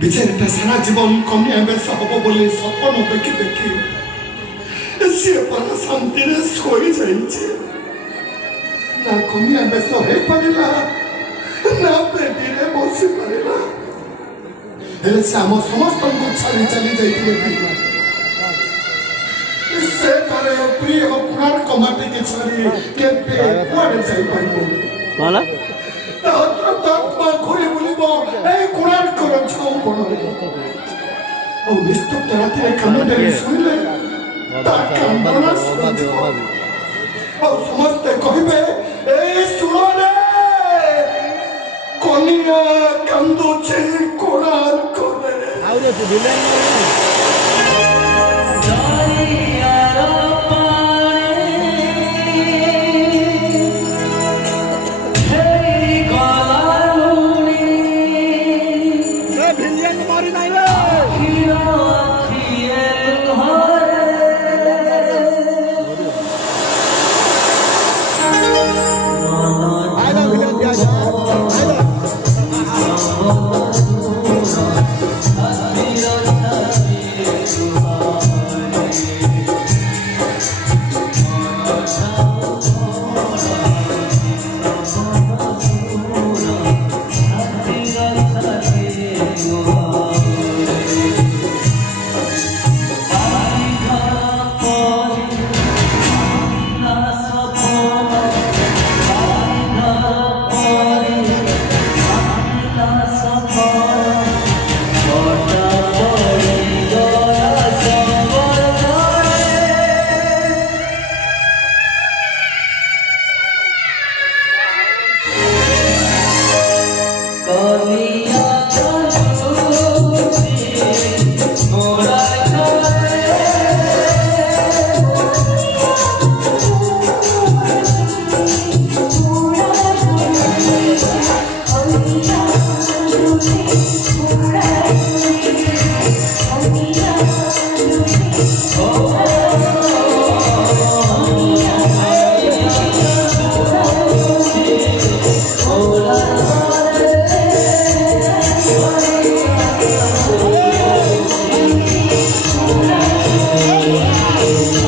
बेचारीटा सारा जीवन कन्या बेस हम बोली सपन देखी देखी सी पर शांति शोई जाइए ना कन्या बेस हो पारा ना बेटी रे बसी पारा से आम समस्त छाड़ी चली जाइए से करे प्रिय कोणार्क माटी के छाड़ी केबे कुआडे जाई पारिबो माला आत्मा घुरी बुलिबो ए कोणार्क रो छौ बणरे ओ निस्तुप राति रे कमेडे सुनिले ता कांदना ओ समस्त कहिबे ए सुनो रे कोनिया कांदो छे कोणार्क रे आउ रे तू दिले